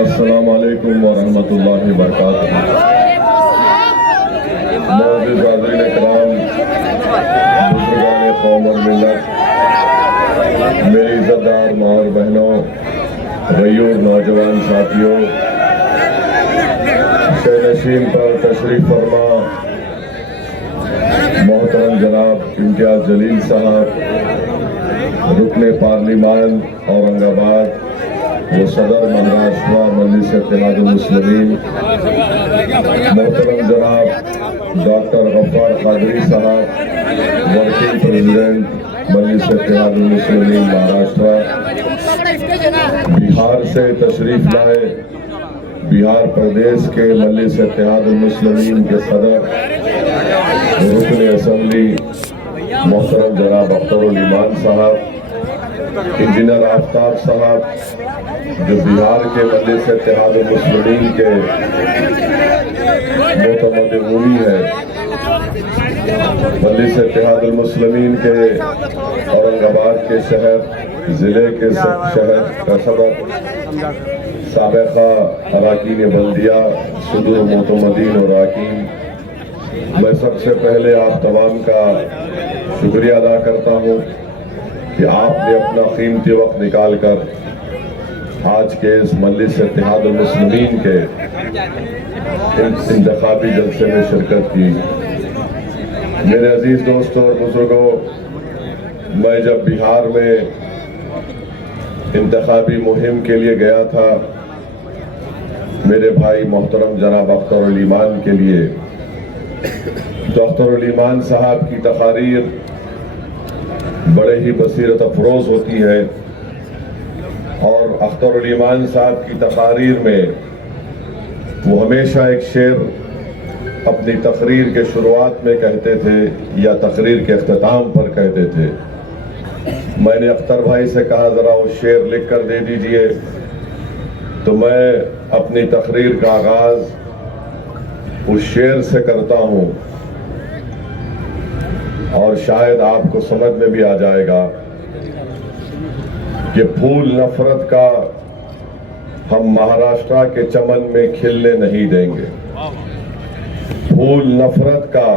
अस्सलामु अलैकुम व रहमतुल्लाहि व बरकातुहू। मोअज़्ज़िज़ हाज़िरीन इकराम, बुज़ुर्गान क़ौम और मिल्लत, मेरी इज़्ज़तदार माँ और बहनों, गयूर नौजवान साथियों, नशीन पर तशरीफ फरमा मोहतरम जनाब इम्तियाज़ जलील साहब, रुकने पार्लिमान औरंगाबाद वो सदर महाराष्ट्र मजलिस इत्तेहादुल मुस्लिमीन, मोहतरम जनाब डॉक्टर गफ्फार कादरी साहब, वर्किंग प्रेसिडेंट मजलिस इत्तेहादुल मुस्लिमीन महाराष्ट्र, बिहार से तशरीफ लाए बिहार प्रदेश के मजलिस इत्तेहादुल मुस्लिमीन के सदर रुकने असम्बली मोहतरम जनाब अख्तरुल ईमान साहब, इंजीनियर आफ्ताब साहब जो बिहार के मजलिस इत्तेहादुल मुस्लिमीन के मोतमद उमूमी है, मजलिस इत्तेहादुल मुस्लिमीन के औरंगाबाद के शहर ज़िले के शहर का सदर, साबिक़ा अराकीन बल्दिया, सुदूर मोतमदीन और अराकीन, मैं सबसे पहले आप तमाम का शुक्रिया अदा करता हूँ कि आपने अपना कीमती वक्त निकाल कर आज के इस मजलिस इत्तेहादुल मुस्लिमीन के इंतखाबी जलसे में शिरकत की। मेरे अजीज दोस्तों और बुजुर्गों, मैं जब बिहार में इंतखाबी मुहिम के लिए गया था, मेरे भाई मोहतरम जनाब अख्तरुल ईमान के लिए, तो अख्तरुल ईमान साहब की तकारीर बड़े ही बसीरत अफरोज होती है और अख्तरुल ईमान साहब की तकारीर में वो हमेशा एक शेर अपनी तकरीर के शुरुआत में कहते थे या तकरीर के अख्ताम पर कहते थे। मैंने अख्तर भाई से कहा ज़रा वो शेर लिख कर दे दीजिए, तो मैं अपनी तकरीर का आगाज़ उस शेर से करता हूँ और शायद आपको समझ में भी आ जाएगा कि फूल नफरत का हम महाराष्ट्र के चमन में खिलने नहीं देंगे। फूल नफरत का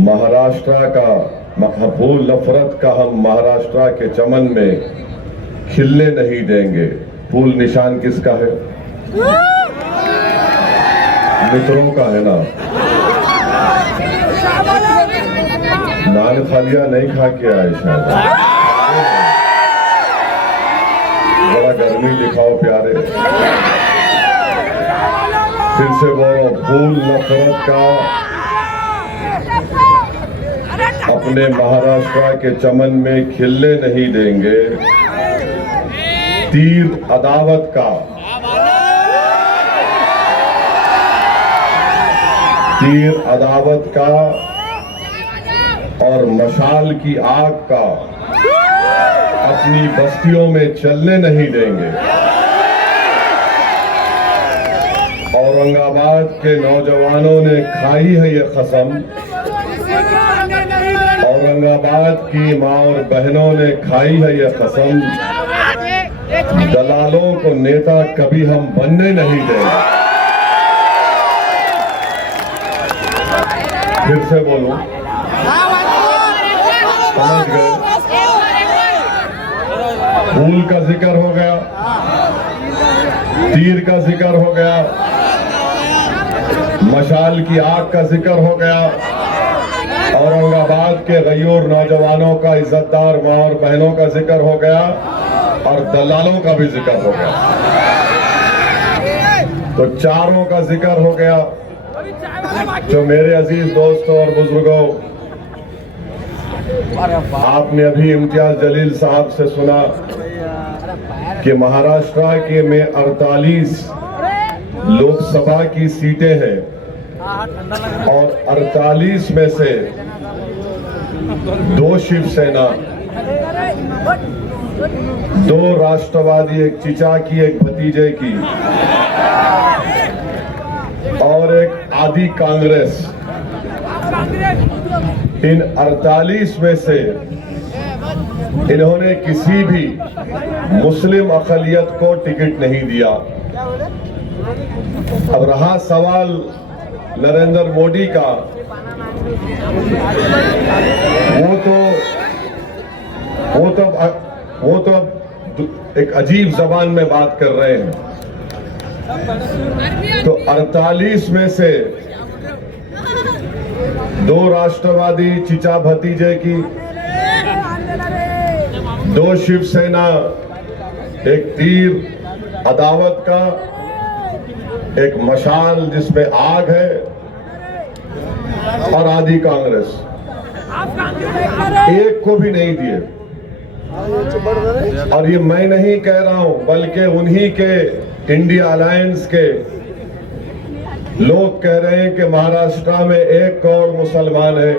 महाराष्ट्र का फूल नफरत का हम महाराष्ट्र के चमन में खिलने नहीं देंगे। फूल निशान किसका है? मित्रों का है ना। नान खालिया नहीं खा के आए शायद, बड़ा गर्मी दिखाओ प्यारे। फिर से बोलो, फूल नफरत का अपने महाराष्ट्र के चमन में खिलने नहीं देंगे। तीर अदावत का और मशाल की आग का अपनी बस्तियों में चलने नहीं देंगे। औरंगाबाद के नौजवानों ने खाई है ये कसम, औरंगाबाद की माँ और बहनों ने खाई है ये कसम, दलालों को नेता कभी हम बनने नहीं देंगे। फिर से बोलूं, समझ गए? फूल का जिक्र हो गया, तीर का जिक्र हो गया, मशाल की आग का जिक्र हो गया, औरंगाबाद के गयूर नौजवानों का, इज्जतदार माँ और बहनों का जिक्र हो गया और दलालों का भी जिक्र हो गया। तो चारों का जिक्र हो गया। जो मेरे अजीज दोस्तों और बुजुर्गों, आपने अभी इम्तियाज जलील साहब से सुना कि महाराष्ट्र के में 48 लोकसभा की सीटें हैं और 48 में से 2 शिवसेना, 2 राष्ट्रवादी, एक चिचा की, एक भतीजे की और एक आदि कांग्रेस। इन 48 में से इन्होंने किसी भी मुस्लिम अक़लियत को टिकट नहीं दिया। अब रहा सवाल नरेंद्र मोदी का, वो तो एक अजीब जबान में बात कर रहे हैं। तो 48 में से 2 राष्ट्रवादी चिचा भतीजे की, 2 शिवसेना, एक तीर अदावत का, एक मशाल जिसमें आग है, और आदि कांग्रेस, एक को भी नहीं दिए। और ये मैं नहीं कह रहा हूं, बल्कि उन्हीं के इंडिया अलायंस के लोग कह रहे हैं कि महाराष्ट्र में 1 करोड़ मुसलमान है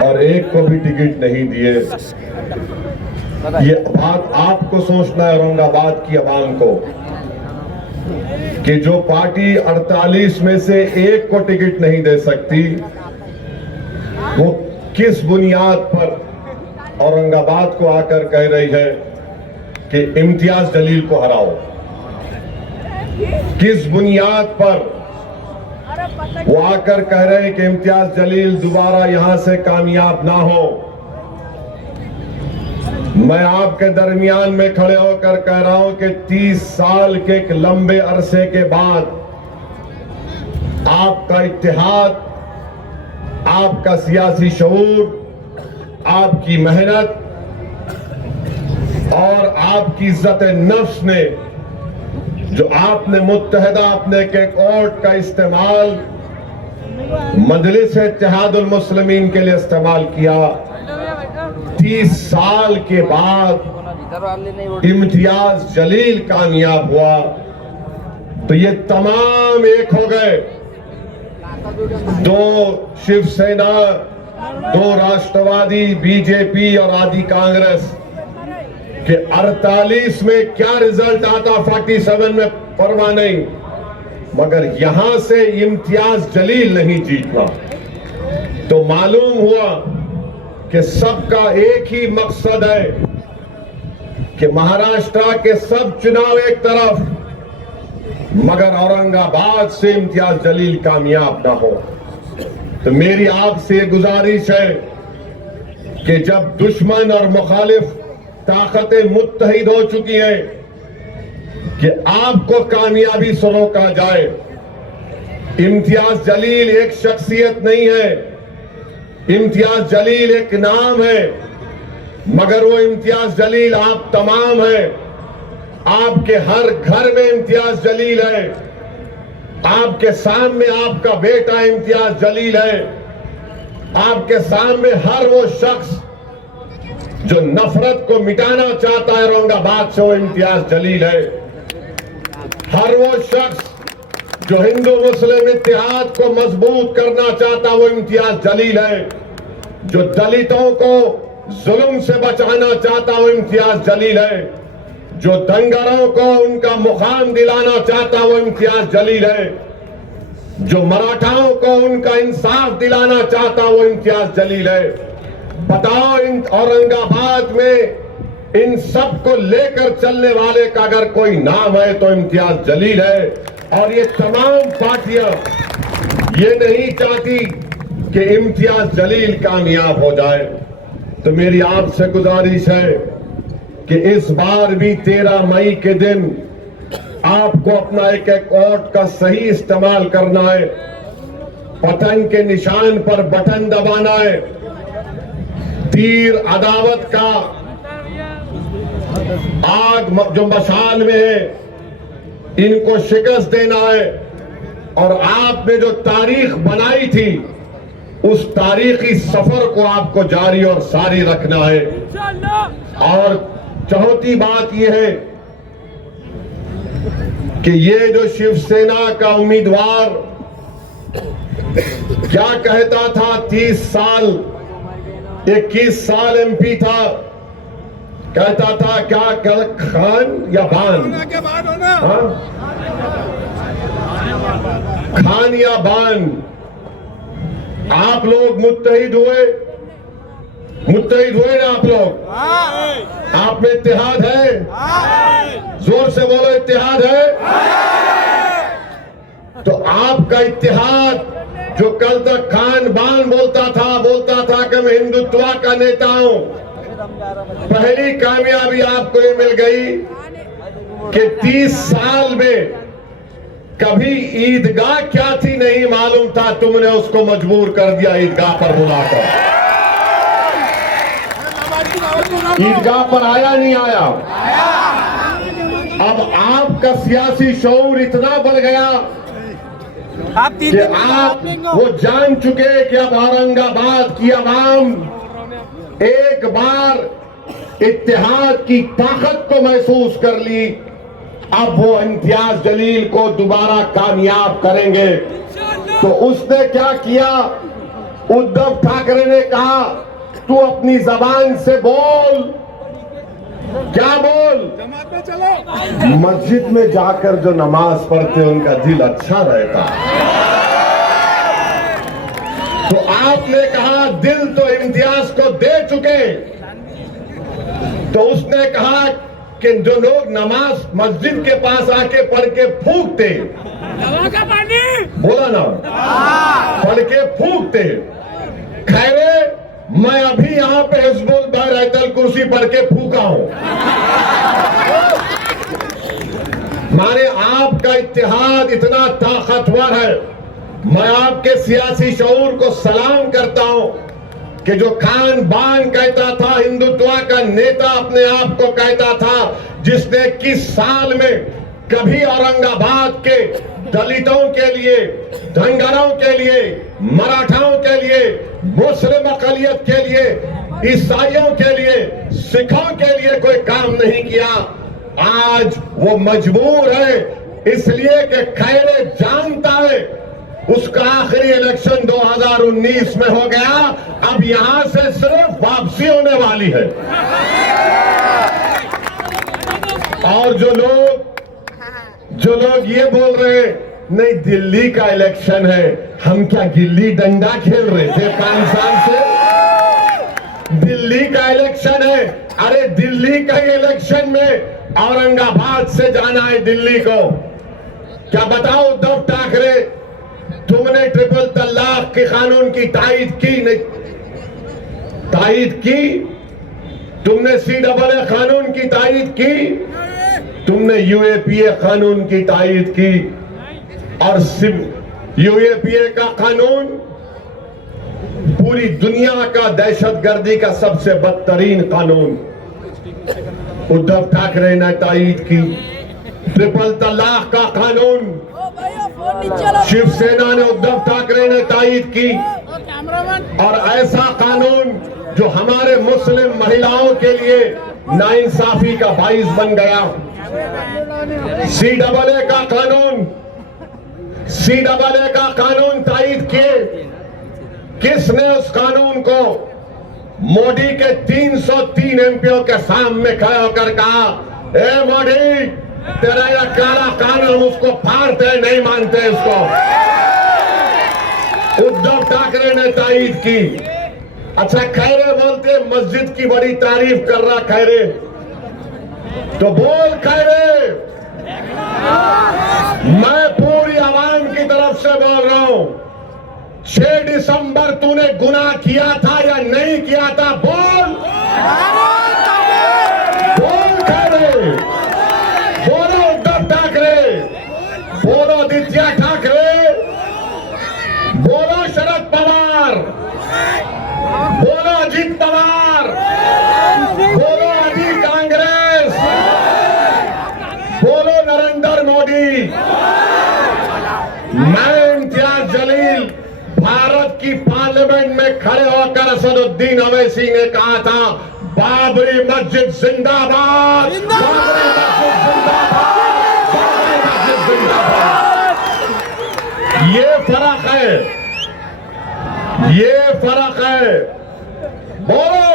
और एक को भी टिकट नहीं दिए। ये बात आपको सोचना है, औरंगाबाद की आवाम को, कि जो पार्टी 48 में से 1 को टिकट नहीं दे सकती, वो किस बुनियाद पर औरंगाबाद को आकर कह रही है कि इम्तियाज जलील को हराओ। किस बुनियाद पर वो आकर कह रहे हैं कि इम्तियाज जलील दोबारा यहां से कामयाब ना हो। मैं आपके दरमियान में खड़े होकर कह रहा हूं कि 30 साल के एक लंबे अरसे के बाद आपका इत्तेहाद, आपका सियासी शऊर, आपकी मेहनत और आपकी इज्जत नफ्स ने, जो आपने मुत्तहदा अपने के कोर्ट का इस्तेमाल मजलिस इत्तेहादुल मुस्लिमीन के लिए इस्तेमाल किया, 30 साल के बाद इम्तियाज जलील कामयाब हुआ, तो ये तमाम एक हो गए। 2 शिवसेना, 2 राष्ट्रवादी, बीजेपी और आदि कांग्रेस के 48 में क्या रिजल्ट आता 47 में परवाह नहीं, मगर यहां से इम्तियाज जलील नहीं जीतना। तो मालूम हुआ कि सबका एक ही मकसद है कि महाराष्ट्र के सब चुनाव एक तरफ, मगर औरंगाबाद से इम्तियाज जलील कामयाब ना हो। तो मेरी आपसे गुजारिश है कि जब दुश्मन और मुखालिफ ताकतें मुत्तहिद हो चुकी हैं कि आपको कामयाबी से रोका जाए। इम्तियाज जलील एक शख्सियत नहीं है, इम्तियाज जलील एक नाम है, मगर वो इम्तियाज जलील आप तमाम है। आपके हर घर में इम्तियाज जलील है, आपके सामने आपका बेटा इम्तियाज जलील है, आपके सामने हर वो शख्स जो नफरत को मिटाना चाहता है औरंगाबाद से, वो इम्तियाज जलील है। हर वो शख्स जो हिंदू मुस्लिम इत्तेहाद को मजबूत करना चाहता, वो इम्तियाज जलील है। जो दलितों को जुल्म से बचाना चाहता, वो इम्तियाज जलील है। जो दंगरों को उनका मुकाम दिलाना चाहता, वो इम्तियाज जलील है। जो मराठाओं को उनका इंसाफ दिलाना चाहता, वो इम्तियाज जलील है। बताओ, इन औरंगाबाद में इन सब को लेकर चलने वाले का अगर कोई नाम है तो इम्तियाज जलील है। और ये तमाम पार्टियां ये नहीं चाहती कि इम्तियाज जलील कामयाब हो जाए। तो मेरी आपसे गुजारिश है कि इस बार भी 13 मई के दिन आपको अपना एक एक वोट का सही इस्तेमाल करना है। पतंग के निशान पर बटन दबाना है। तीर अदावत का आग जो मशाल में है, इनको शिकस्त देना है। और आपने जो तारीख बनाई थी, उस तारीखी सफर को आपको जारी और सारी रखना है। और चौथी बात यह है कि ये जो शिवसेना का उम्मीदवार क्या कहता था, 30 साल 21 साल एमपी था, कहता था क्या खान या बान, हाँ? खान या बान। आप लोग मुत्तहिद हुए, मुत्तहिद हुए ना आप लोग? आप में इत्तेहाद है? जोर से बोलो, इत्तेहाद है? तो आपका इत्तेहाद जो कल तक खान बान बोलता था कि मैं हिंदुत्व का नेता हूं, पहली कामयाबी आपको ये मिल गई कि 30 साल में कभी ईदगाह क्या थी नहीं मालूम था, तुमने उसको मजबूर कर दिया ईदगाह पर बुलाकर। ईदगाह पर आया नहीं आया? अब आपका सियासी शऊर इतना बढ़ गया कि आप वो जान चुके कि अब औरंगाबाद की आवाम एक बार इत्तेहाद की ताकत को महसूस कर ली। अब वो इम्तियाज जलील को दोबारा कामयाब करेंगे। तो उसने क्या किया? उद्धव ठाकरे ने कहा तू अपनी जबान से बोल। क्या बोल? मस्जिद में जाकर जो नमाज पढ़ते उनका दिल अच्छा रहता। तो आपने कहा दिल तो इम्तियाज को दे चुके। तो उसने कहा कि जो लोग नमाज मस्जिद के पास आके पढ़ के फूकते, बोला ना, पढ़ के फूकते, खैरे मैं अभी यहां पे हिज़्बुल बैतुल कुर्सी पढ़ के फूका हूं। माने आपका इत्तेहाद इतना ताकतवर है। मैं आपके सियासी शऊर को सलाम करता हूं कि जो खान बान कहता था, हिंदुत्व का नेता अपने आप को कहता था, जिसने 21 साल में कभी औरंगाबाद के दलितों के लिए, धनगरों के लिए, मराठाओं के लिए, मुस्लिम अक़लियत के लिए, ईसाइयों के लिए, सिखों के लिए कोई काम नहीं किया, आज वो मजबूर है इसलिए कि खैरे जानता है उसका आखिरी इलेक्शन 2019 में हो गया। अब यहां से सिर्फ वापसी होने वाली है। और जो लोग ये बोल रहे हैं नहीं दिल्ली का इलेक्शन है, हम क्या गिल्ली डंडा खेल रहे थे 5 साल से? दिल्ली का इलेक्शन है। अरे दिल्ली का इलेक्शन में औरंगाबाद से जाना है दिल्ली को। क्या बताओ उद्धव ठाकरे, तुमने ट्रिपल तलाक के कानून की तायीद की नहीं? तायीद की? तुमने CAA कानून की तायीद की? तुमने UAPA कानून की तायीद की? और UAPA का कानून पूरी दुनिया का दहशतगर्दी का सबसे बदतरीन कानून उद्धव ठाकरे ने तायीद की। ट्रिपल तलाक का कानून शिवसेना ने, उद्धव ठाकरे ने तायीद की। और ऐसा कानून जो हमारे मुस्लिम महिलाओं के लिए नाइंसाफी का बाइस बन गया। CAA का कानून तायीद किए। किसने उस कानून को? मोदी के 303 MPओं के सामने खड़े होकर कहा, ए मोदी तेरा यह काला कानून, उसको फाड़ते नहीं मानते इसको। उद्धव ठाकरे ने तायीद की। अच्छा खैरे बोलते मस्जिद की बड़ी तारीफ कर रहा खैरे, तो बोल खैरे, मैं पूरी आवाम की तरफ से बोल रहा हूं, 6 दिसंबर तूने गुनाह किया था या नहीं किया था? बोल बोल खैरे, बोलो उद्धव ठाकरे, बोलो आदित्य ठाकरे, बोलो शरद पवार, बोलो अजीत पवार, बोलो अभी कांग्रेस, बोलो नरेंद्र मोदी। मैं इम्तियाज जलील भारत की पार्लियामेंट में खड़े होकर असदुद्दीन अवैसी ने कहा था, बाबरी मस्जिद जिंदाबाद, बाबरी मस्जिद जिंदाबाद, बाबरी मस्जिद जिंदाबाद। ये फर्क है, ये फर्क है। बोलो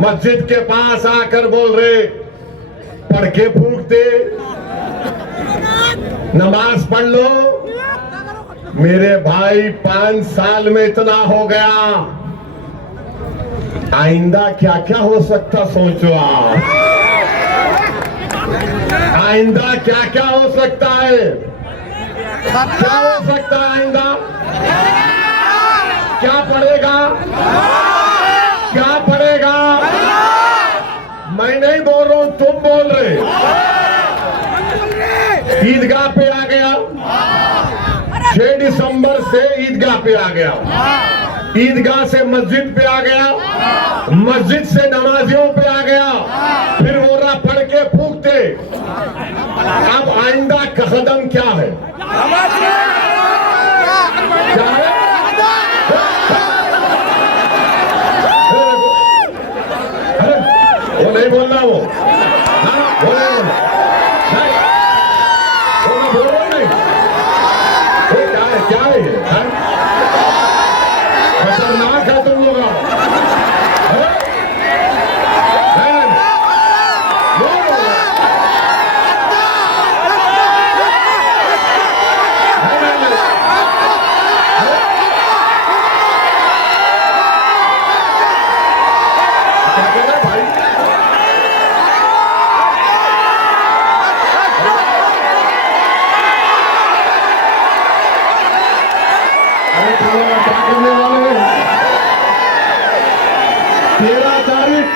मस्जिद के पास आकर बोल रहे, पढ़ के फूकते, नमाज पढ़ लो। मेरे भाई 5 साल में इतना हो गया, आइंदा क्या क्या हो सकता सोचो आप। आइंदा क्या क्या हो सकता है? क्या हो सकता है आइंदा? क्या पड़ेगा? क्या पड़ेगा? मैं नहीं बोल रहा हूं, तुम बोल रहे। ईदगाह पे आ गया, 6 दिसंबर से ईदगाह पे आ गया, ईदगाह से मस्जिद पे आ गया, मस्जिद से नमाजियों पे आ गया, फिर वोरा पढ़ के फूकते। अब आइंदा का कदम क्या है? क्या है? वो नहीं बोलना, वो वो नहीं बोलना, बोलो नहीं। क्या है? क्या है ये? खतरनाक है तुम लोग।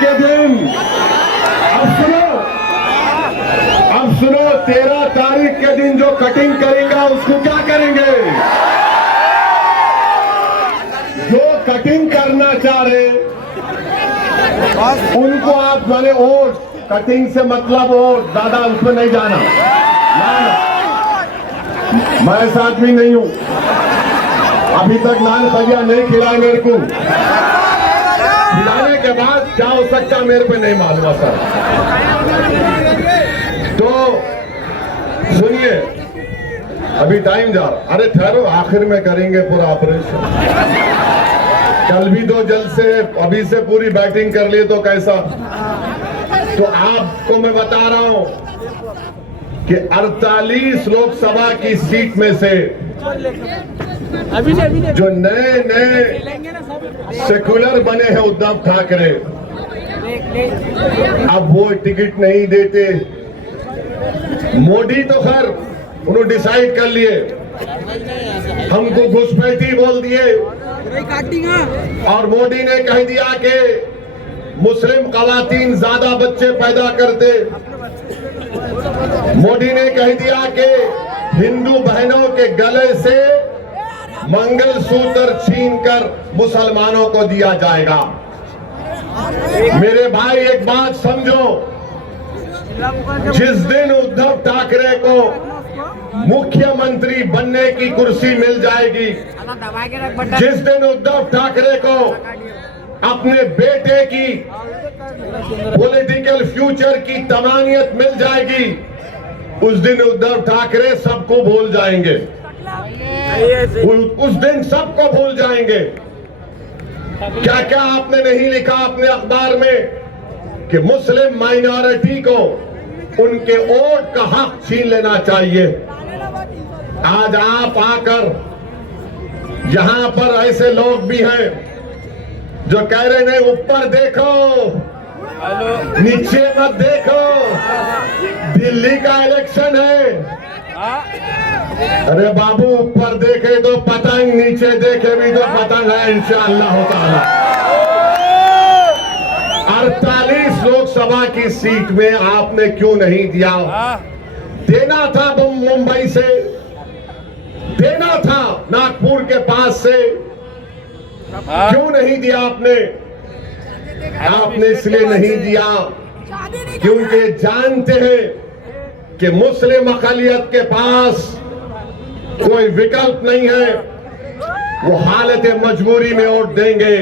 के दिन अब सुनो 13 तारीख के दिन जो कटिंग करेगा उसको क्या करेंगे? जो कटिंग करना चाह रहे उनको आप माने वोट, कटिंग से मतलब वो दादा उसमें नहीं जाना, मैं ऐसा आदमी नहीं हूं। अभी तक नान खजिया नहीं खिलाया मेरे को, खिलाने के बाद क्या हो सकता मेरे पे नहीं मालूम सर। तो सुनिए, अभी टाइम जा रहा। अरे ठहरो, आखिर में करेंगे पूरा ऑपरेशन। कल भी तो जल्द से अभी से पूरी बैटिंग कर लिए तो कैसा। तो आपको मैं बता रहा हूं कि 48 लोकसभा की सीट में से जो नए सेकुलर बने हैं उद्धव ठाकरे, अब वो टिकट नहीं देते। मोदी तो खैर उन्होंने डिसाइड कर लिए, हमको घुसपैठी बोल दिए, और मोदी ने कह दिया कि मुस्लिम खवातीन ज्यादा बच्चे पैदा करते। मोदी ने कह दिया कि हिंदू बहनों के गले से मंगलसूत्र छीनकर मुसलमानों को दिया जाएगा। मेरे भाई एक बात समझो, जिस दिन उद्धव ठाकरे को मुख्यमंत्री बनने की कुर्सी मिल जाएगी, जिस दिन उद्धव ठाकरे को अपने बेटे की पॉलिटिकल फ्यूचर की तमानियत मिल जाएगी, उस दिन उद्धव ठाकरे सबको भूल जाएंगे। उस दिन सबको भूल जाएंगे। क्या क्या आपने नहीं लिखा अपने अखबार में कि मुस्लिम माइनॉरिटी को उनके वोट का हक छीन लेना चाहिए। आज आप आकर यहां पर ऐसे लोग भी हैं जो कह रहे नहीं, ऊपर देखो नीचे मत देखो, दिल्ली का इलेक्शन है। अरे बाबू, ऊपर देखे तो पतंग, नीचे देखे भी तो पतंग है इंशाअल्लाह ताला। 48 लोकसभा की सीट में आपने क्यों नहीं दिया? देना था मुंबई से, देना था नागपुर के पास से, क्यों नहीं दिया आपने? आपने इसलिए नहीं दिया क्योंकि जानते हैं कि मुस्लिम अक़लियत के पास कोई विकल्प नहीं है, वो हालत मजबूरी में वोट देंगे।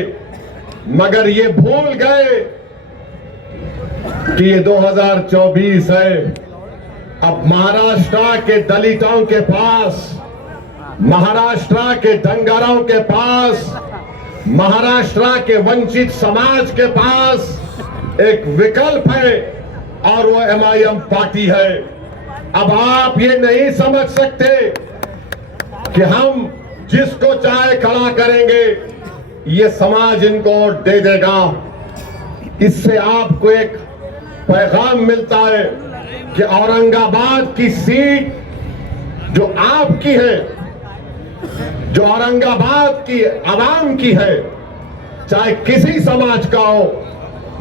मगर ये भूल गए कि ये 2024 है। अब महाराष्ट्र के दलितों के पास, महाराष्ट्र के दंगारों के पास, महाराष्ट्र के वंचित समाज के पास एक विकल्प है और वो MIM पार्टी है। अब आप ये नहीं समझ सकते कि हम जिसको चाहे खड़ा करेंगे, ये समाज इनको वोट दे देगा। इससे आपको एक पैगाम मिलता है कि औरंगाबाद की सीट जो आपकी है, जो औरंगाबाद की आवाम की है, चाहे किसी समाज का हो,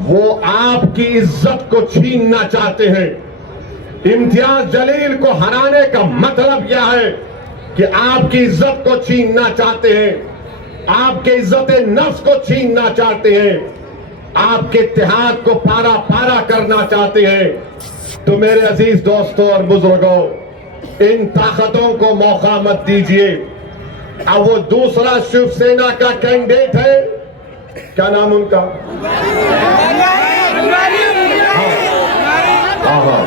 वो आपकी इज्जत को छीनना चाहते हैं। इम्तियाज जलील को हराने का मतलब यह है कि आपकी इज्जत को छीनना चाहते हैं, आपके इज्जत नफ्स को छीनना चाहते हैं, आपके इत्तेहाद को पारा पारा करना चाहते हैं। तो मेरे अजीज दोस्तों और बुजुर्गों, इन ताकतों को मौका मत दीजिए। अब वो दूसरा शिवसेना का कैंडिडेट है, क्या नाम उनका? हाँ,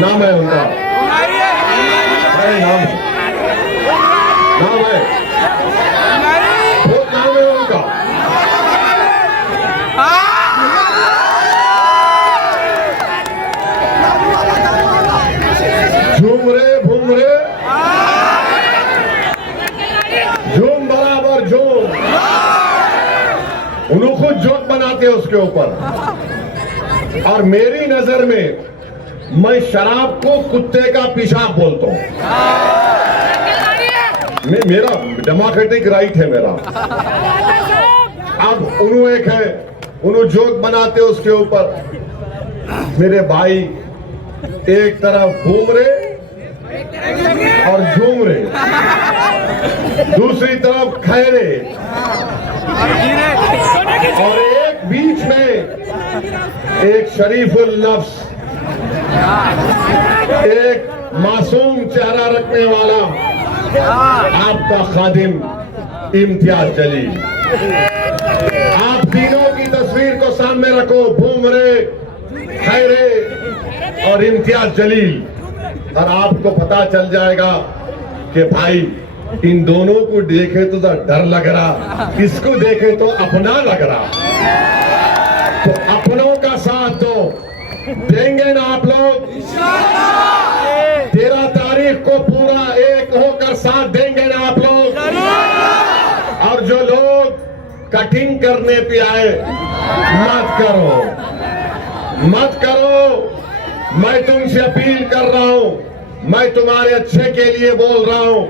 नाम है उनका, नाम है, बहुत नाम है उनका। झूम रे झूम बराबर झूम। उन्होंने खुद जोक बनाते हैं उसके ऊपर। और मेरी नजर में मैं शराब को कुत्ते का पेशाब बोलता हूं। मेरा डेमोक्रेटिक राइट है मेरा। अब उन्होंने एक है, उन्होंने जोक बनाते उसके ऊपर। मेरे भाई एक तरफ घूम रहे और झूम रहे, दूसरी तरफ खैरे, और एक बीच में एक शरीफुल नफ्स, एक मासूम चेहरा रखने वाला आपका खादिम इम्तियाज जलील। आप तीनों की तस्वीर को सामने रखो, भूमरे, खैरे और इम्तियाज जलील, और आपको पता चल जाएगा कि भाई इन दोनों को देखे तो डर लग रहा, इसको देखे तो अपना लग रहा। तो अपनों का साथ दो, देंगे ना आप लोग? 13 तारीख को पूरा एक होकर साथ देंगे ना आप लोग? और जो लोग कटिंग करने पे आए, मत करो। मैं तुमसे अपील कर रहा हूं, मैं तुम्हारे अच्छे के लिए बोल रहा हूं।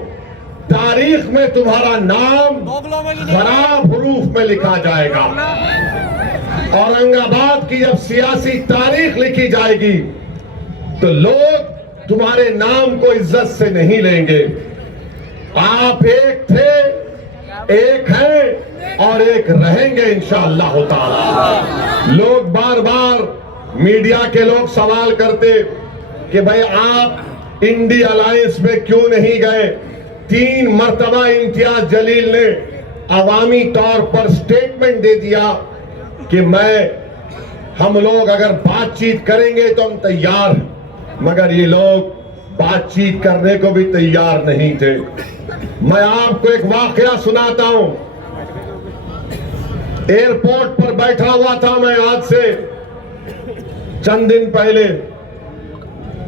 तारीख में तुम्हारा नाम खराब हरूफ में लिखा जाएगा। औरंगाबाद की जब सियासी तारीख लिखी जाएगी तो लोग तुम्हारे नाम को इज्जत से नहीं लेंगे। आप एक थे, एक हैं और एक रहेंगे इंशाअल्लाह ताला। लोग बार बार मीडिया के लोग सवाल करते कि भाई आप इंडी अलायंस में क्यों नहीं गए? 3 मर्तबा इम्तियाज जलील ने अवामी तौर पर स्टेटमेंट दे दिया कि हम लोग अगर बातचीत करेंगे तो हम तैयार हैं, मगर ये लोग बातचीत करने को भी तैयार नहीं थे। मैं आपको एक वाकया सुनाता हूं। एयरपोर्ट पर बैठा हुआ था मैं, आज से चंद दिन पहले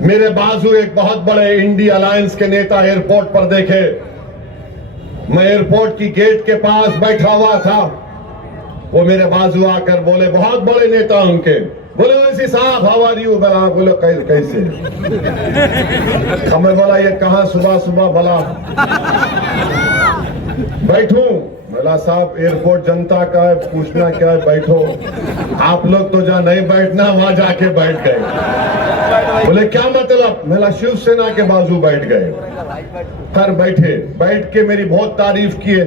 मेरे बाजू एक बहुत बड़े इंडी अलायंस के नेता एयरपोर्ट पर देखे। मैं एयरपोर्ट की गेट के पास बैठा हुआ था, वो मेरे बाजू आकर बोले, बहुत बड़े नेता उनके, बोले वैसे साहब हाउ आर यू? बोला, बोले कैसे? हमें बोला ये कहां सुबह सुबह बोला बैठूं? बोला साहब एयरपोर्ट जनता का है, पूछना क्या है, बैठो। आप लोग तो जहां नहीं बैठना वहां जाके बैठ गए। बोले क्या मतलब? मेरा शिवसेना के बाजू बैठ गए। फिर बैठे, बैठ के मेरी बहुत तारीफ किए,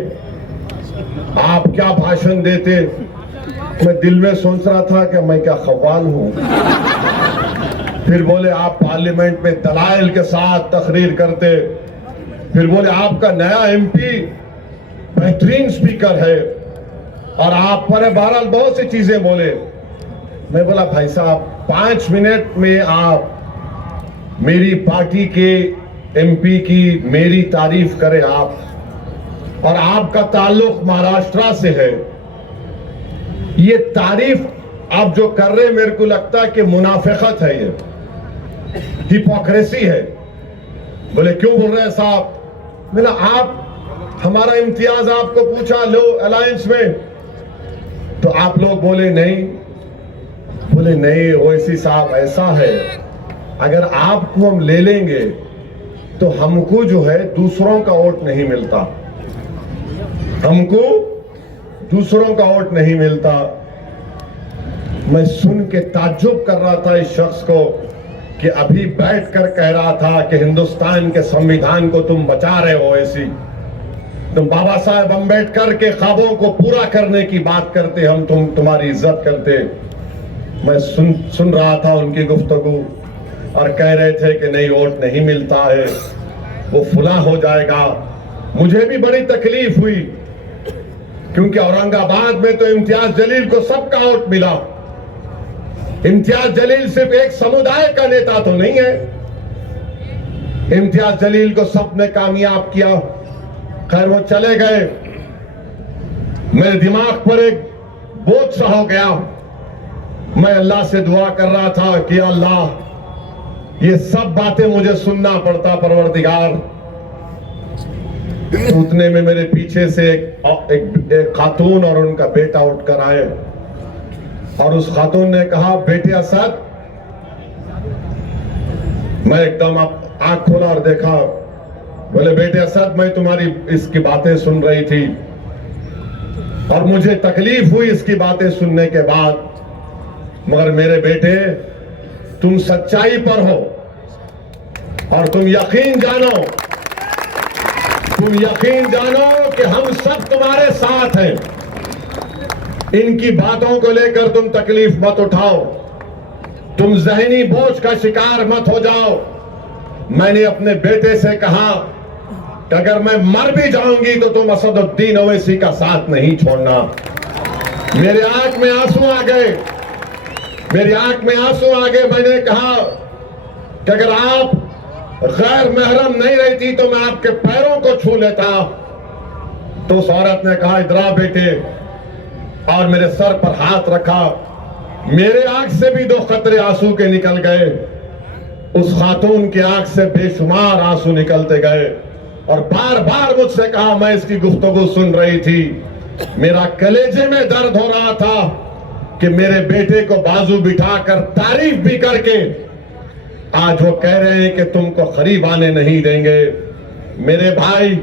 आप क्या भाषण देते। मैं दिल में सोच रहा था कि मैं क्या खवाल हूं। फिर बोले आप पार्लियामेंट में दलाइल के साथ तकरीर करते। फिर बोले आपका नया एमपी बेहतरीन स्पीकर है और आप पर बहरहाल बहुत सी चीजें बोले। मैं बोला भाई साहब 5 मिनट में आप मेरी पार्टी के एमपी की मेरी तारीफ करें आप, और आपका ताल्लुक महाराष्ट्र से है, ये तारीफ आप जो कर रहे हैं मेरे को लगता है कि मुनाफिकत है, ये हिपोक्रेसी है। बोले क्यों बोल रहे हैं साहब? मैंने आप हमारा इम्तियाज आपको पूछा लो अलायंस में, तो आप लोग बोले नहीं बोले नहीं ओवैसी साहब ऐसा है, अगर आपको हम ले लेंगे तो हमको जो है दूसरों का वोट नहीं मिलता, हमको दूसरों का वोट नहीं मिलता। मैं सुन के ताज्जुब कर रहा था इस शख्स को कि अभी बैठकर कह रहा था कि हिंदुस्तान के संविधान को तुम बचा रहे हो, ऐसी तुम बाबा साहेब अम्बेडकर के ख्वाबों को पूरा करने की बात करते, हम तुम्हारी इज्जत करते। मैं सुन रहा था उनकी गुफ्तगू और कह रहे थे कि नहीं वोट नहीं मिलता है, वो फुला हो जाएगा। मुझे भी बड़ी तकलीफ हुई क्योंकि औरंगाबाद में तो इम्तियाज जलील को सबका वोट मिला। इम्तियाज जलील सिर्फ एक समुदाय का नेता तो नहीं है, इम्तियाज जलील को सबने कामयाब किया। खैर वो चले गए, मेरे दिमाग पर एक बोझ सा हो गया। मैं अल्लाह से दुआ कर रहा था कि अल्लाह ये सब बातें मुझे सुनना पड़ता परवरदिगार। उतने में मेरे पीछे से एक खातून और उनका बेटा उठकर आए और उस खातून ने कहा, बेटे असद। मैं एकदम आंख खोला और देखा, बोले बेटे असद मैं तुम्हारी इसकी बातें सुन रही थी और मुझे तकलीफ हुई इसकी बातें सुनने के बाद, मगर मेरे बेटे तुम सच्चाई पर हो और तुम यकीन जानो कि हम सब तुम्हारे साथ हैं। इनकी बातों को लेकर तुम तकलीफ मत उठाओ, तुम जहनी बोझ का शिकार मत हो जाओ। मैंने अपने बेटे से कहा कि अगर मैं मर भी जाऊंगी तो तुम असदुद्दीन ओवैसी का साथ नहीं छोड़ना। मेरे आंख में आंसू आ गए, मैंने कहा कि अगर आप गैर महरम नहीं रहती तो मैं आपके पैरों को छू लेता। तो उस औरत ने कहा, इधर आ बेटे, और मेरे सर पर हाथ रखा। मेरे आंख से भी 2 कतरे आंसू के निकल गए, उस खातून की आंख से बेशुमार आंसू निकलते गए और बार बार मुझसे कहा, मैं इसकी गुफ्तगू सुन रही थी, मेरा कलेजे में दर्द हो रहा था कि मेरे बेटे को बाजू बिठाकर तारीफ भी करके आज वो कह रहे हैं कि तुमको करीब आने नहीं देंगे। मेरे भाई,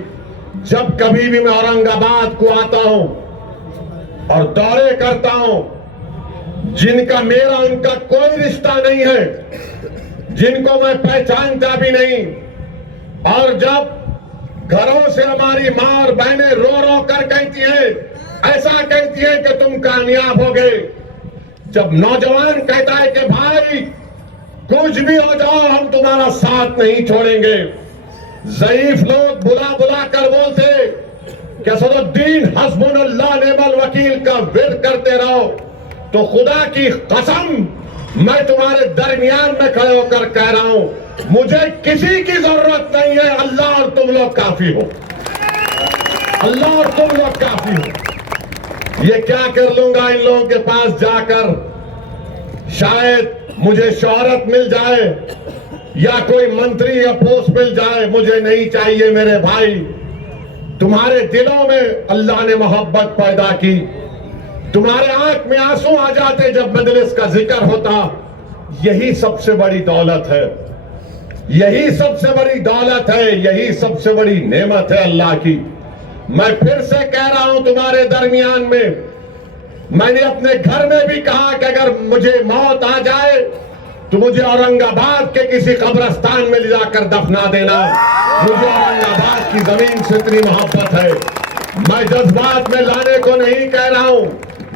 जब कभी भी मैं औरंगाबाद को आता हूं और दौरे करता हूं, जिनका मेरा उनका कोई रिश्ता नहीं है, जिनको मैं पहचानता भी नहीं, और जब घरों से हमारी मां और बहनें रो रो कर कहती हैं, ऐसा कहती है कि तुम कामयाब हो गए, जब नौजवान कहता है कि भाई कुछ भी हो जाओ हम तुम्हारा साथ नहीं छोड़ेंगे, ज़ईफ लोग बुला बुला कर बोलते कि असदुद्दीन हस्बुनल्लाह निअमल वकील का विर्द करते रहो, तो खुदा की कसम मैं तुम्हारे दरमियान में खड़े होकर कह रहा हूं, मुझे किसी की जरूरत नहीं है, अल्लाह और तुम लोग काफी हो, अल्लाह और तुम लोग काफी हो। ये क्या कर लूंगा इन लोगों के पास जाकर, शायद मुझे शोहरत मिल जाए या कोई मंत्री या पोस्ट मिल जाए, मुझे नहीं चाहिए। मेरे भाई, तुम्हारे दिलों में अल्लाह ने मोहब्बत पैदा की, तुम्हारे आंख में आंसू आ जाते जब मजलिस का जिक्र होता। यही सबसे बड़ी दौलत है, यही सबसे बड़ी दौलत है, यही सबसे बड़ी नेमत है अल्लाह की। मैं फिर से कह रहा हूं, तुम्हारे दरमियान में मैंने अपने घर में भी कहा कि अगर मुझे मौत आ जाए तो मुझे औरंगाबाद के किसी कब्रिस्तान में ले जाकर दफना देना। मुझे औरंगाबाद की जमीन से इतनी मोहब्बत है। मैं जज्बात में लाने को नहीं कह रहा हूं,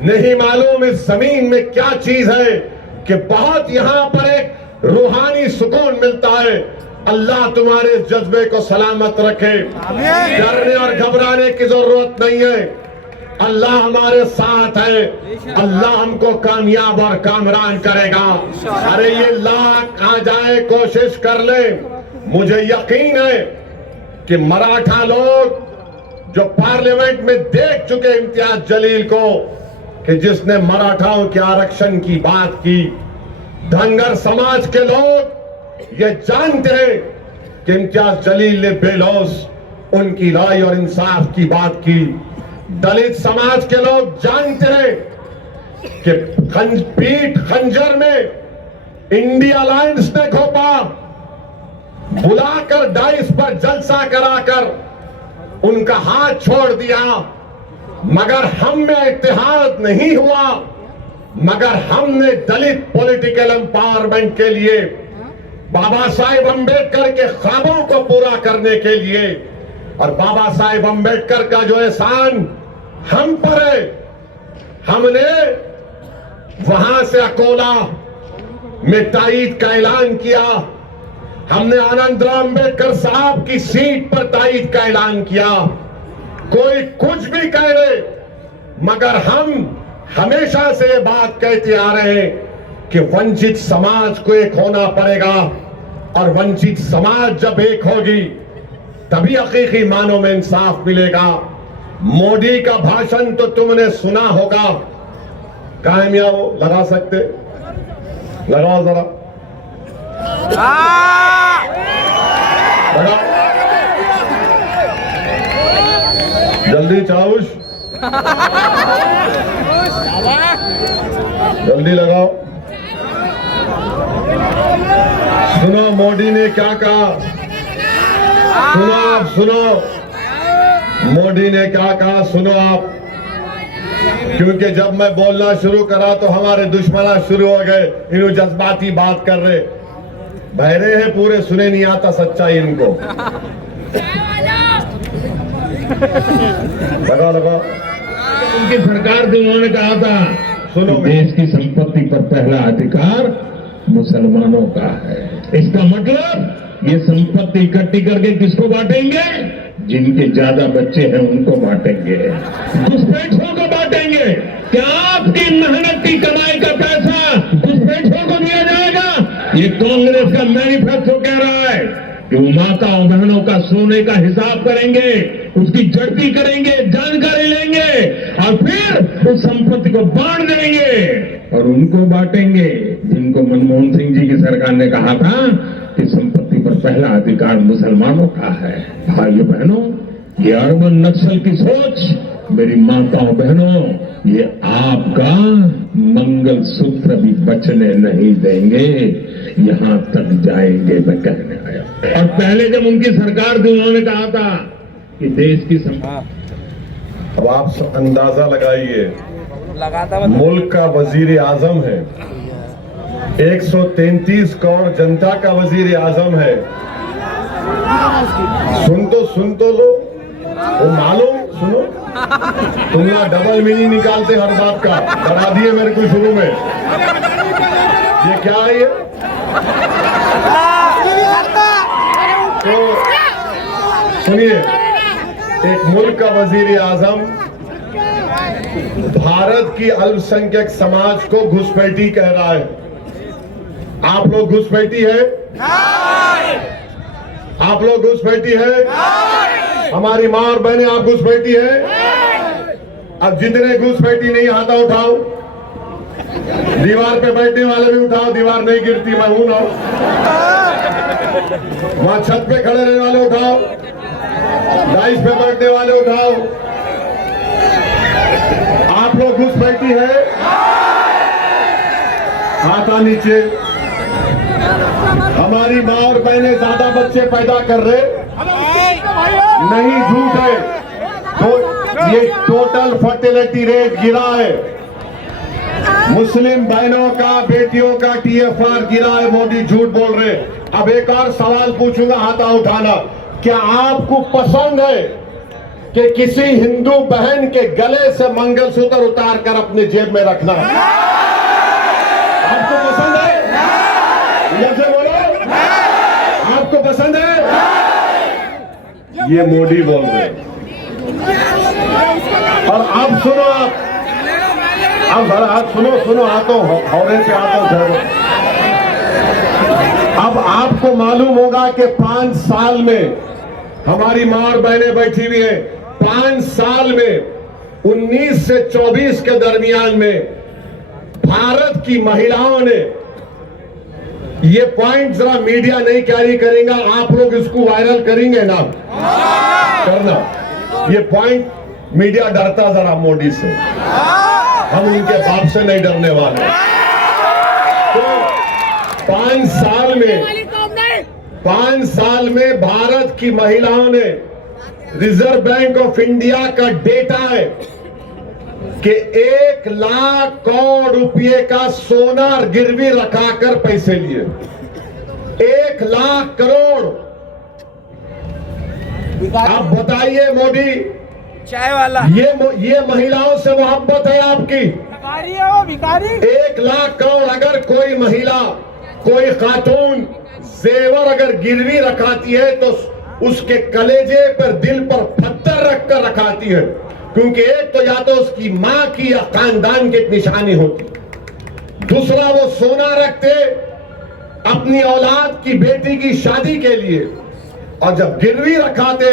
नहीं मालूम इस जमीन में क्या चीज है कि बहुत यहां पर एक रूहानी सुकून मिलता है। अल्लाह तुम्हारे इस जज्बे को सलामत रखे, डरने और घबराने की जरूरत नहीं है। अल्लाह हमारे साथ है, अल्लाह हमको कामयाब और कामरान करेगा। अरे ये लाख आ जाए, कोशिश कर ले, मुझे यकीन है कि मराठा लोग जो पार्लियामेंट में देख चुके इम्तियाज जलील को कि जिसने मराठाओं के आरक्षण की बात की, धनगर समाज के लोग ये जानते हैं कि इम्तियाज जलील ने बेलौस उनकी राय और इंसाफ की बात की। दलित समाज के लोग जानते हैं कि पीठ खंजर में इंडिया अलायंस ने घोपा, बुलाकर डाइस पर जलसा कराकर उनका हाथ छोड़ दिया, मगर हम में इत्तेहाद नहीं हुआ, मगर हमने दलित पॉलिटिकल एम्पावरमेंट के लिए, बाबा साहेब अंबेडकर के ख्वाबों को पूरा करने के लिए, और बाबा साहेब अंबेडकर का जो एहसान हम पर है, हमने वहां से अकोला में ताईद का ऐलान किया, हमने आनंदराव अंबेडकर साहब की सीट पर ताईद का ऐलान किया। कोई कुछ भी कह ले, मगर हम हमेशा से ये बात कहते आ रहे हैं कि वंचित समाज को एक होना पड़ेगा, और वंचित समाज जब एक होगी तभी हकीकी मानों में इंसाफ मिलेगा। मोदी का भाषण तो तुमने सुना होगा, कामयाब हो लगा सकते, लगाओ जरा लगाओ, जल्दी चाउश, जल्दी लगाओ। सुनो मोदी ने क्या कहा, सुनो आप, सुनो मोदी ने क्या कहा, सुनो आप, क्योंकि जब मैं बोलना शुरू करा तो हमारे दुश्मना शुरू हो गए, इन्हों जज्बाती बात कर रहे, बहरे हैं पूरे, सुने नहीं आता सच्चाई इनको। लगा लगा, उनकी सरकार से उन्होंने कहा था, सुनो देश की संपत्ति पर पहला अधिकार मुसलमानों का है। इसका मतलब ये संपत्ति इकट्ठी करके किसको बांटेंगे? जिनके ज्यादा बच्चे हैं उनको बांटेंगे, घुसपैठियों को बांटेंगे। क्या आपकी मेहनत की कमाई का पैसा घुसपैठियों को दिया जाएगा? ये कांग्रेस का मैनिफेस्टो कह रहा है कि वो माताओं बहनों का सोने का हिसाब करेंगे, उसकी जड़ती करेंगे, जानकारी लेंगे और फिर उस संपत्ति को बांट देंगे और उनको बांटेंगे जिनको मनमोहन सिंह जी की सरकार ने कहा था कि संपत्ति पर पहला अधिकार मुसलमानों का है। भाइयों बहनों, ये अरबन नक्सल की सोच, मेरी माताओं बहनों, ये आपका मंगल सूत्र भी बचने नहीं देंगे, यहां तक जाएंगे मैं कहने आया। और पहले जब उनकी सरकार थी उन्होंने कहा था कि देश की अब आप अंदाजा लगाइए, मुल्क का वजीर आजम है, 133 करोड़ जनता का वजीर आजम है। सुन तो लो, वो मालूम, सुनो, तुम ना डबल मीनिंग निकालते हर बात का, बता दिए मेरे को शुरू में। ये क्या है ये? तो सुनिए, एक मुल्क का वजीर आजम भारत की अल्पसंख्यक समाज को घुसपैठी कह रहा है। आप लोग घुसपैठी है? आप लोग घुसपैठी है? हमारी मां और बहनें आप घुसपैठी है? अब जितने घुसपैठी नहीं हाथा उठाओ, दीवार पे बैठने वाले भी उठाओ, दीवार नहीं गिरती, मैं हूं ना। वहां छत पे खड़े रहने वाले उठाओ, डाइस पे बैठने वाले उठाओ। आप लोग घुसपैठी है? हाथा नीचे। हमारी मां और बहनें ज्यादा बच्चे पैदा कर रहे नहीं, झूठ है। तो ये टोटल फर्टिलिटी रेट गिरा है, मुस्लिम बहनों का, बेटियों का TFR गिरा है, मोदी झूठ बोल रहे। अब एक और सवाल पूछूंगा, हाथा उठाना। क्या आपको पसंद है कि किसी हिंदू बहन के गले से मंगलसूत्र उतार कर अपने जेब में रखना? आपको पसंद है? जैसे बोलो, आपको पसंद है? ये मोदी बोल रहे। और अब सुनो, अब जरा हाथ सुनो, हाथों हौरे पे हाथों ठहरो। अब आपको मालूम होगा कि 5 साल में हमारी मां और बहनें बैठी हुई हैं, 5 साल में 19 से 24 के दरमियान में भारत की महिलाओं ने, ये पॉइंट जरा मीडिया नहीं कैरी करेगा, आप लोग इसको वायरल करेंगे ना, करना। ये पॉइंट मीडिया डरता जरा मोदी से, हम उनके बाप से नहीं डरने वाले। तो 5 साल में भारत की महिलाओं ने, रिजर्व बैंक ऑफ इंडिया का डेटा है कि 1 लाख करोड़ रुपए का सोना गिरवी रखाकर पैसे लिए। 1 लाख करोड़। आप बताइए मोदी, चाय वाला ये महिलाओं से मोहब्बत है आपकी? भिखारी है वो, भिखारी। 1 लाख करोड़ अगर कोई महिला, कोई खातून जेवर अगर गिरवी रखाती है तो उसके कलेजे पर, दिल पर पत्थर रखकर रखाती है, क्योंकि एक तो या तो उसकी मां की या खानदान की निशानी होती, दूसरा वो सोना रखते अपनी औलाद की बेटी की शादी के लिए, और जब गिरवी रखाते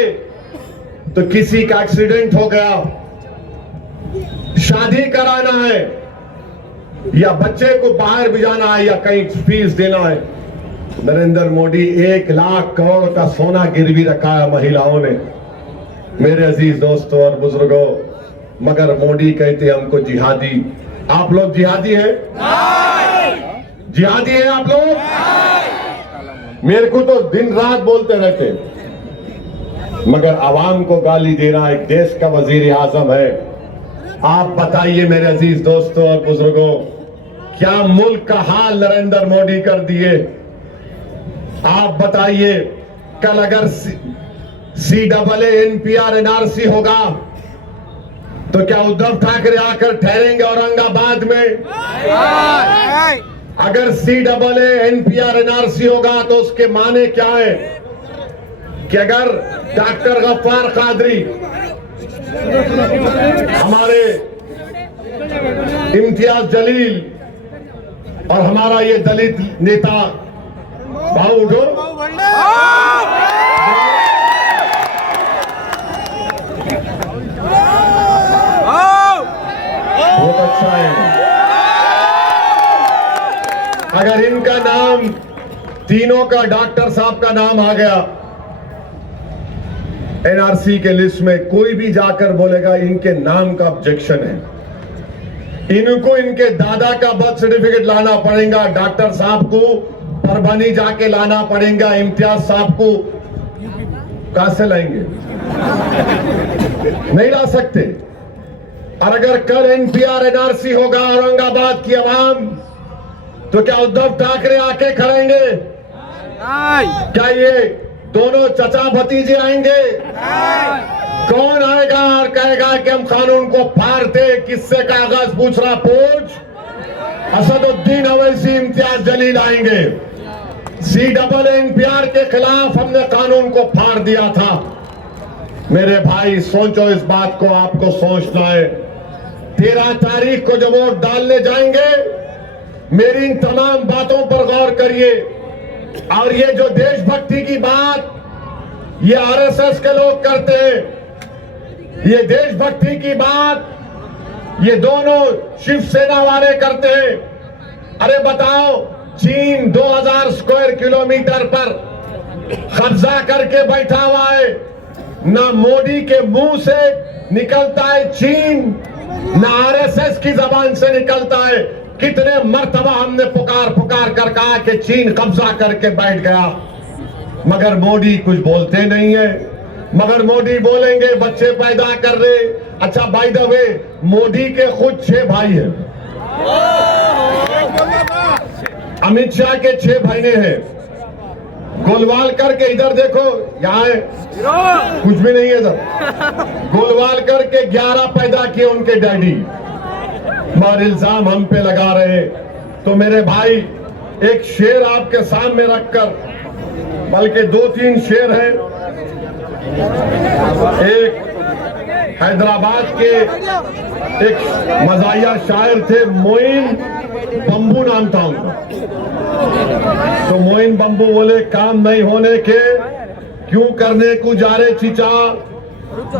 तो किसी का एक्सीडेंट हो गया, शादी कराना है या बच्चे को बाहर भिजाना है या कहीं फीस देना है, नरेंद्र मोदी 1 लाख करोड़ का सोना गिरवी रखा है महिलाओं ने। मेरे अजीज दोस्तों और बुजुर्गों, मगर मोदी कहते हैं हमको जिहादी। आप लोग जिहादी हैं? जिहादी हैं आप लोग? मेरे को तो दिन रात बोलते रहते, मगर आवाम को गाली देना एक देश का वजीर आजम है। आप बताइए मेरे अजीज दोस्तों और बुजुर्गों, क्या मुल्क का हाल नरेंद्र मोदी कर दिए? आप बताइए, कल अगर CAA NPR NRC होगा तो क्या उद्धव ठाकरे आकर ठहरेंगे औरंगाबाद में? अगर CAA NPR NRC होगा तो उसके माने क्या है कि अगर डॉक्टर गफ्फार कादरी, हमारे इम्तियाज जलील और हमारा ये दलित नेता बाउडो, बहुत अच्छा है, अगर इनका नाम, तीनों का, डॉक्टर साहब का नाम आ गया NRC के लिस्ट में, कोई भी जाकर बोलेगा इनके नाम का ऑब्जेक्शन है, इनको इनके दादा का बर्थ सर्टिफिकेट लाना पड़ेगा, डॉक्टर साहब को परभनी जाके लाना पड़ेगा, इम्तियाज साहब को कहां से लाएंगे? नहीं ला सकते। और अगर कल NPR NRC होगा औरंगाबाद की आवाम, तो क्या उद्धव ठाकरे आके खड़ेंगे? क्या ये दोनों चचा भतीजे आएंगे? कौन आएगा और कहेगा कि हम कानून को फाड़ते? किससे कागज पूछ रहा? पूछ। असदुद्दीन अवैसी, इम्तियाज जलील आएंगे। CAA NPR के खिलाफ हमने कानून को फाड़ दिया था। मेरे भाई सोचो, इस बात को आपको सोचना है। 13 तारीख को जब वोट डालने जाएंगे, मेरी इन तमाम बातों पर गौर करिए। और ये जो देशभक्ति की बात ये RSS के लोग करते हैं, ये देशभक्ति की बात ये दोनों शिवसेना वाले करते हैं। अरे बताओ, चीन 2000 स्क्वायर किलोमीटर पर कब्जा करके बैठा हुआ है, ना मोदी के मुंह से निकलता है चीन, ना RSS की जबान से निकलता है। कितने मर्तबा हमने पुकार कर कहा कि चीन कब्जा करके बैठ गया, मगर मोदी कुछ बोलते नहीं है। मगर मोदी बोलेंगे बच्चे पैदा कर रहे। अच्छा, बाय द वे, मोदी के खुद 6 भाई हैं, अमित शाह के 6 बहने हैं, गोलवालकर के इधर देखो, यहाँ है, कुछ भी नहीं है इधर। गोलवालकर के 11 पैदा किए उनके डैडी, मगर इल्जाम हम पे लगा रहे। तो मेरे भाई, एक शेर आपके सामने रखकर, बल्कि 2-3 शेर हैं। एक हैदराबाद के एक मजाहिया शायर थे, मोइन बंबू नाम था उनका। तो मोइन बंबू बोले, काम नहीं होने के क्यों करने को जा रहे चीचा,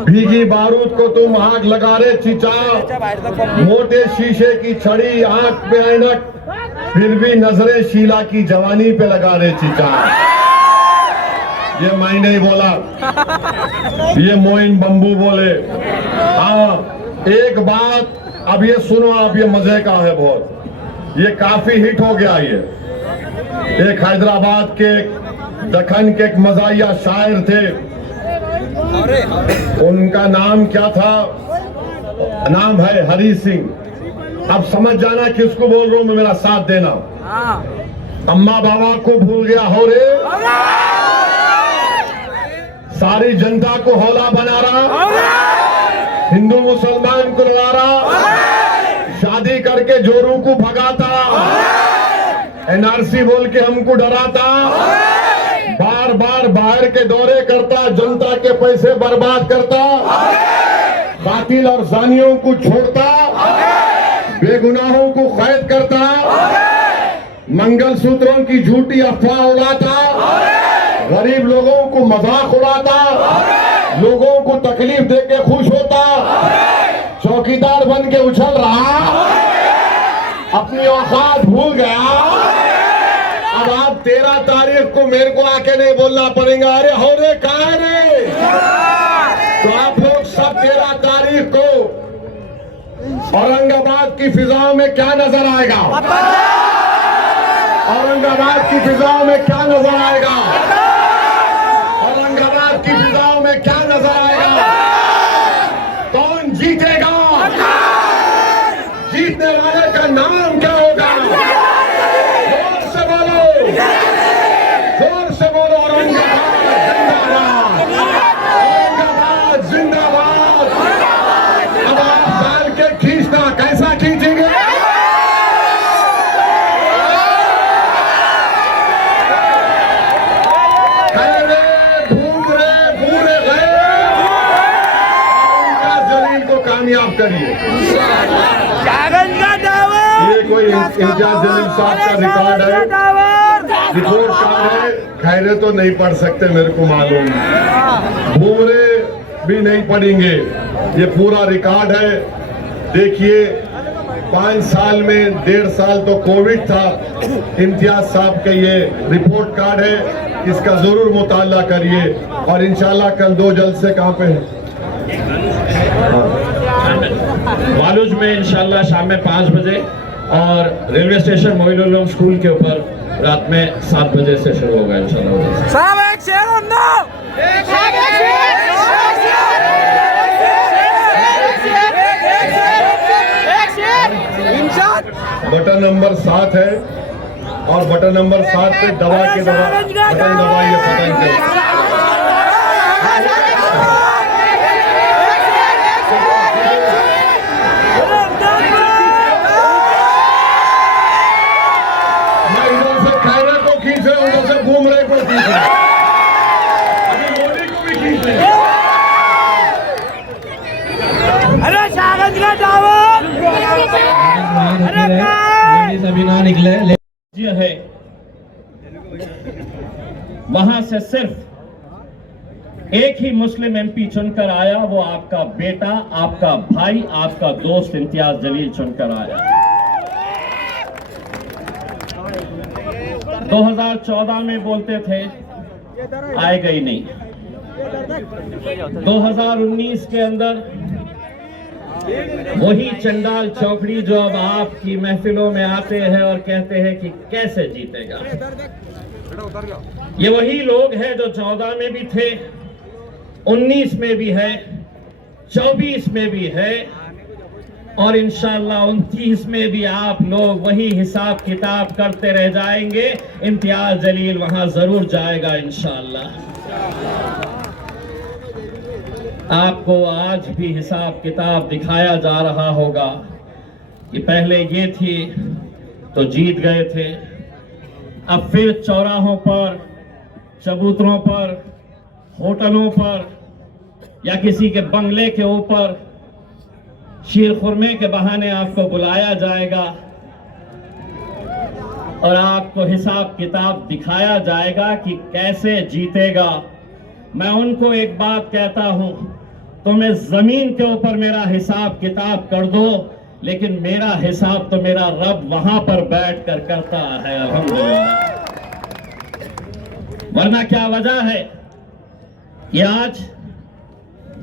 भीगी बारूद को तुम आग लगा रहे चीचा, मोटे शीशे की छड़ी, आंख पे ऐनक, फिर भी नजरे शीला की जवानी पे लगा रहे चीचा। ये मैं नहीं बोला, ये मोइन बंबू बोले। हाँ, एक बात अब ये सुनो, अब ये मजे का है बहुत, ये काफी हिट हो गया। ये एक हैदराबाद के दखन के एक मजाहिया शायर थे, उनका नाम क्या था? नाम है हरी सिंह। अब समझ जाना किसको बोल रहा हूं मैं, मेरा साथ देना। अम्मा बाबा को भूल गया हो रे, सारी जनता को हौला बना रहा, हिंदू मुसलमान को लड़ा रहा, शादी करके जोरों को भगाता, एनआरसी बोल के हमको डराता, बार बार बाहर के दौरे करता, जनता के पैसे बर्बाद करता, कातिल और जानियों को छोड़ता, बेगुनाहों को कैद करता, मंगलसूत्रों की झूठी अफवाह उड़ाता, गरीब लोगों को मजाक उड़ाता, लोगों को तकलीफ देके खुश होता, चौकीदार बन के उछल रहा, अपनी औकात भूल गया। अब आप 13 तारीख को मेरे को आके नहीं बोलना पड़ेगा अरे हो रे कहाँ है रे। तो आप लोग सब 13 तारीख को औरंगाबाद की फिजाओं में क्या नजर आएगा? औरंगाबाद की फिजाओं में क्या नजर आएगा? औरंगाबाद की फिजाओं में क्या नजर आएगा? कौन जीतेगा? जीतने वाले का नाम क्या होगा? जोर से बोलो, जोर से बोलो, औरंगाबाद जिंदाबाद, औरंगाबाद जिंदाबाद। अब आप डाल के खींचना, कैसा खींचेंगे? कामयाब करिए। ये कोई इम्तियाज जलील साहब का रिकॉर्ड है, रिपोर्ट कार्ड है, खैरे तो नहीं पढ़ सकते मेरे को मालूम, भूमरे भी नहीं पढ़ेंगे, ये पूरा रिकॉर्ड है। देखिए 5 साल में 1.5 साल तो कोविड था, इम्तियाज साहब के ये रिपोर्ट कार्ड है, इसका जरूर मुताला करिए और इंशाल्लाह कल 2 जलसे कहाँ पे है? वालुज में इंशाल्लाह शाम में 5 बजे और रेलवे स्टेशन मोइनुल स्कूल के ऊपर रात में 7 बजे से शुरू होगा इंशाल्लाह। सब एक शेर उन्नो, एक शेर। बटन नंबर 7 है और बटन नंबर 7 पे दबा के बटन दबाइए, पता नहीं घूम रहे को खींच रहे, अभी मोदी को भी खींच रहे। अरे शागज का टावर, अरे अभी ना निकले है वहां से सिर्फ एक ही मुस्लिम एमपी चुनकर आया, वो आपका बेटा, आपका भाई, आपका दोस्त इम्तियाज जलील चुनकर आया। 2014 में बोलते थे आएगा ही नहीं, 2019 के अंदर वही चंडाल चौकड़ी जो अब आपकी महफिलों में आते हैं और कहते हैं कि कैसे जीतेगा, ये वही लोग हैं जो 14 में भी थे, 19 में भी है, 24 में भी है और इंशाअल्लाह 29 में भी आप लोग वही हिसाब किताब करते रह जाएंगे। इम्तियाज जलील वहां जरूर जाएगा इंशाअल्लाह। आपको आज भी हिसाब किताब दिखाया जा रहा होगा कि पहले ये थी तो जीत गए थे, अब फिर चौराहों पर, चबूतरों पर, होटलों पर या किसी के बंगले के ऊपर शीर खुरमे के बहाने आपको बुलाया जाएगा और आपको हिसाब किताब दिखाया जाएगा कि कैसे जीतेगा। मैं उनको एक बात कहता हूं, तुम्हें जमीन के ऊपर मेरा हिसाब किताब कर दो, लेकिन मेरा हिसाब तो मेरा रब वहां पर बैठकर करता है अल्हम्दुलिल्लाह। वरना क्या वजह है कि आज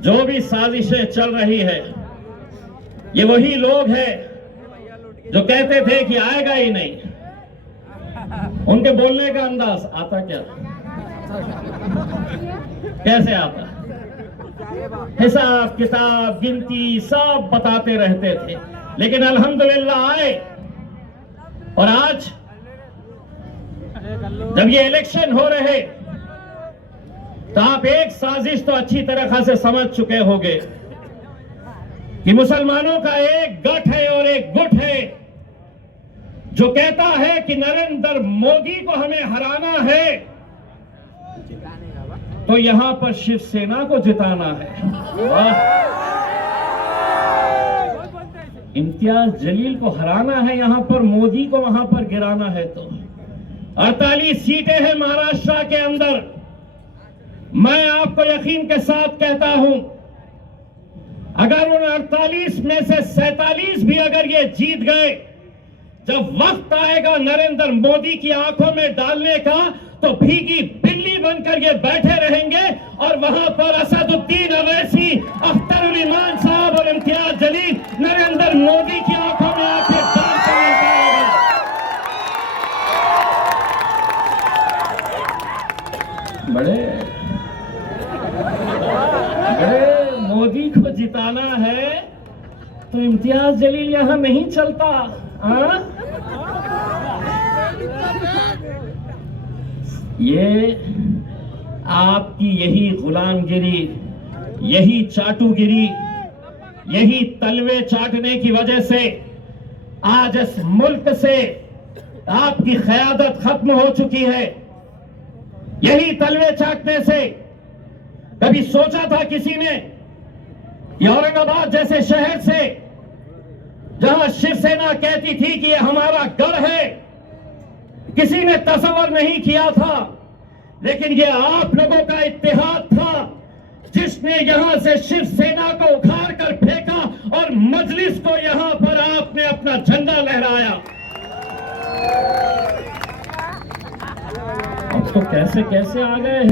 जो भी साजिशें चल रही है ये वही लोग हैं जो कहते थे कि आएगा ही नहीं। उनके बोलने का अंदाज आता क्या, कैसे आता, हिसाब किताब गिनती सब बताते रहते थे, लेकिन अल्हम्दुलिल्लाह आए। और आज जब ये इलेक्शन हो रहे तो आप एक साजिश तो अच्छी तरह से समझ चुके होंगे कि मुसलमानों का एक गठ है और एक गुट है जो कहता है कि नरेंद्र मोदी को हमें हराना है तो यहां पर शिवसेना को जिताना है। इम्तियाज जलील को हराना है यहां पर, मोदी को वहां पर गिराना है। तो 48 सीटें हैं महाराष्ट्र के अंदर। मैं आपको यकीन के साथ कहता हूं, अगर उन 48 में से 47 भी अगर ये जीत गए, जब वक्त आएगा नरेंद्र मोदी की आंखों में डालने का तो भीगी बिल्ली बनकर ये बैठे रहेंगे और वहां पर असदुद्दीन अवैसी, अख्तरुल ईमान साहब और इम्तियाज जलील नरेंद्र मोदी की आंखों में आंखें डालकर बड़े मोदी को जिताना है तो इम्तियाज जलील यहां नहीं चलता। ये आपकी यही गुलामगिरी, यही चाटुगिरी, यही तलवे चाटने की वजह से आज इस मुल्क से आपकी क़यादत खत्म हो चुकी है। यही तलवे चाटने से कभी सोचा था किसी ने कि औरंगाबाद जैसे शहर से जहां शिवसेना कहती थी कि ये हमारा गढ़ है, किसी ने तस्वर नहीं किया था, लेकिन ये आप लोगों का इत्तेहाद था जिसने यहां से शिवसेना को उखाड़ कर फेंका और मजलिस को यहां पर आपने अपना झंडा लहराया। अब तो कैसे कैसे आ गए